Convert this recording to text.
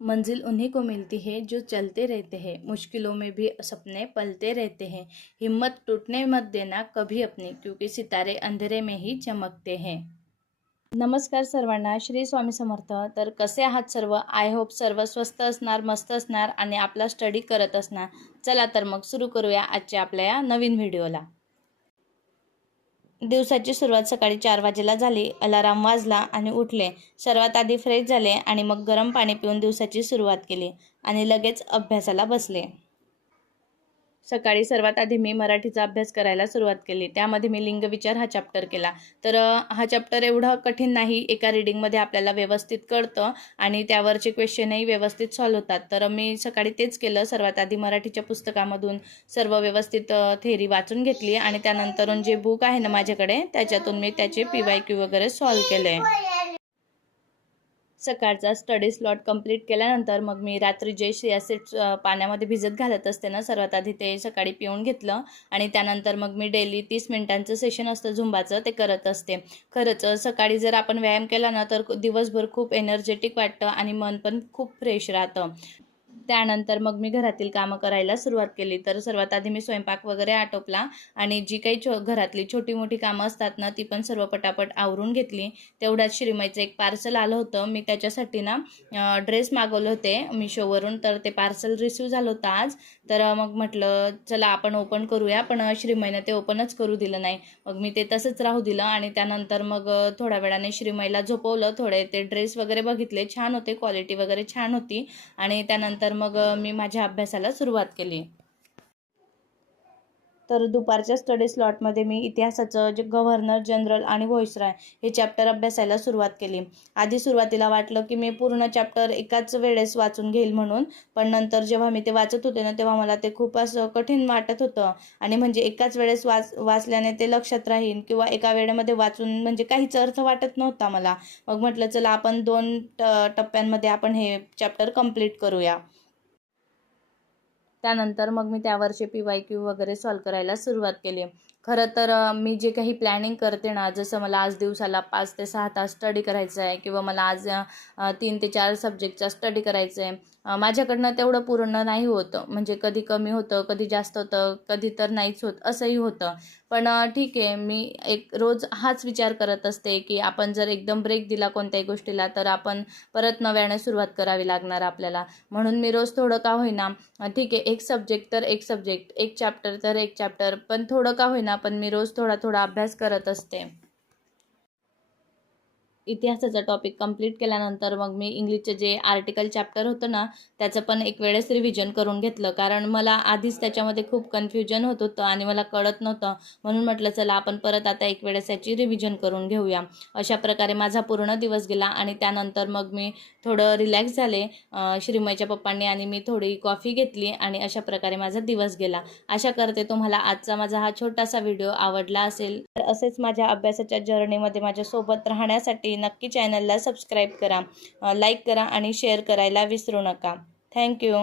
मंजिल उन्हीं को मिलती है जो चलते रहते हैं, मुश्किलों में भी सपने पलते रहते हैं। हिम्मत टूटने मत देना कभी अपनी, क्योंकि सितारे अंधेरे में ही चमकते हैं। नमस्कार सर्वांना, श्री स्वामी समर्थ. तर कसे आहात सर्व? आय होप सर्व स्वस्त असणार, मस्त असणार आणि आपला स्टडी करत असणार. चला तर मग सुरू करूया आजच्या आपल्या या नवीन व्हिडिओला. दिवसाची सुरुवात सकाळी 4 वाजेला झाली. अलाराम वाजला आणि उठले. सर्वात आधी फ्रेश झाले आणि मग गरम पाणी पिऊन दिवसाची सुरुवात केली आणि लगेच अभ्यासाला बसले. सकाळी सर्वात आधी मी मराठीचा अभ्यास करायला सुरुवात केली. त्यामध्ये मी लिंगविचार हा चॅप्टर केला. तर हा चॅप्टर एवढा कठीण नाही, एका रीडिंगमध्ये आपल्याला व्यवस्थित कळतं आणि त्यावरचे क्वेश्चनही व्यवस्थित सॉल्व्ह होतात. तर मी सकाळी तेच केलं. सर्वात आधी मराठीच्या पुस्तकामधून सर्व व्यवस्थित थेरी वाचून घेतली आणि त्यानंतरून जे बुक आहे ना माझ्याकडे, त्याच्यातून मी त्याचे PYQ वगैरे सॉल्व्ह केले. सकाळचा स्टडी स्लॉट कंप्लीट केल्यानंतर मग मी रात्री जे चिया सीड्स पाण्यामध्ये भिजत घालत असते ना, सर्वात आधी ते सकाळी पिऊन घेतलं आणि त्यानंतर मग मी डेली 30 मिनिटांचं सेशन असतं झुंबाचं, ते करत असते. खरंच सकाळी जर आपण व्यायाम केला ना तर दिवसभर खूप एनर्जेटिक वाटतं आणि मन पण खूप फ्रेश राहतं. त्यानंतर मग मी घरातील कामं करायला सुरुवात केली. तर सर्वात आधी मी स्वयंपाक वगैरे आटोपला आणि जी काही घरातली छोटी मोठी कामं असतात ना ती पण सर्व पटापट आवरून घेतली. तेवढ्यात श्रीमईचं एक पार्सल आलं होतं. मी त्याच्यासाठी ना ड्रेस मागवले होते मिशोवरून. तर ते पार्सल रिसीव झालं होतं आज. तर मग म्हटलं चला आपण ओपन करूया, पण श्रीमईनं ते ओपनच करू दिलं नाही. मग मी ते तसंच राहू दिलं आणि त्यानंतर मग थोड्या वेळाने श्रीमईला झोपवलं. थोडे ते ड्रेस वगैरे बघितले, छान होते, क्वालिटी वगैरे छान होती आणि त्यानंतर मग मी माझ्या अभ्यासाला सुरुवात केली. तर दुपारच्या स्टडी स्लॉटमध्ये मी इतिहासाचं जे गव्हर्नर जनरल आणि व्हाईसरॉय हे चॅप्टर अभ्यासायला सुरुवात केली. आधी सुरुवातीला वाटलं की मी पूर्ण चॅप्टर एकाच वेळेस वाचून घेईल म्हणून, पण नंतर जेव्हा मी ते वाचत होते ना तेव्हा मला ते खूप असं कठीण वाटत होतं. आणि म्हणजे एकाच वेळेस वाचल्याने ते लक्षात राहील किंवा एका वेळेमध्ये वाचून म्हणजे काहीच अर्थ वाटत नव्हता मला. मग म्हटलं चला आपण 2 टप्प्यांमध्ये आपण हे चॅप्टर कंप्लीट करूया. त्यानंतर मग मी त्यावरचे PYQ वगैरे सॉल्व्ह करायला सुरुवात केली. खरं तर मी जे काही प्लॅनिंग करते ना, जसं मला आज दिवसाला 5 ते 6 तास स्टडी करायचं आहे किंवा मला आज 3 ते 4 सब्जेक्टचा स्टडी करायचं आहे, माझ्याकडनं तेवढं पूर्ण नाही होतं. म्हणजे कधी कमी होतं, कधी जास्त होतं, कधी तर नाहीच होत, असंही होतं. पण ठीक आहे, मी एक रोज हाच विचार करत असते की आपण जर एकदम ब्रेक दिला कोणत्याही गोष्टीला तर आपण परत नव्याने सुरुवात करावी लागणार आपल्याला. म्हणून मी रोज थोडं का होईना, ठीक आहे, एक सब्जेक्ट तर एक सब्जेक्ट, एक चॅप्टर तर एक चॅप्टर, पण थोडं का होईना पण मी रोज थोडा थोडा अभ्यास करत असते. इतिहासाचा टॉपिक कंप्लीट केल्यानंतर मग मी इंग्लिशचं जे आर्टिकल चॅप्टर होतं ना त्याचं पण एक वेळेस रिव्हिजन करून घेतलं, कारण मला आधीच त्याच्यामध्ये खूप कन्फ्युजन होत होतं आणि मला कळत नव्हतं. म्हणून म्हटलं चला आपण परत आता एक वेळेस याची रिव्हिजन करून घेऊया. अशा प्रकारे माझा पूर्ण दिवस गेला आणि त्यानंतर मग मी थोडं रिलॅक्स झाले. श्रीमईच्या पप्पांनी आणि मी थोडी कॉफी घेतली आणि अशा प्रकारे माझा दिवस गेला. आशा करते तुम्हाला आजचा माझा हा छोटासा व्हिडिओ आवडला असेल. तर असेच माझ्या अभ्यासाच्या जर्नीमध्ये माझ्यासोबत राहण्यासाठी नक्की चॅनलला सबस्क्राईब करा, लाईक करा आणि शेअर करायला विसरू नका. थँक्यू.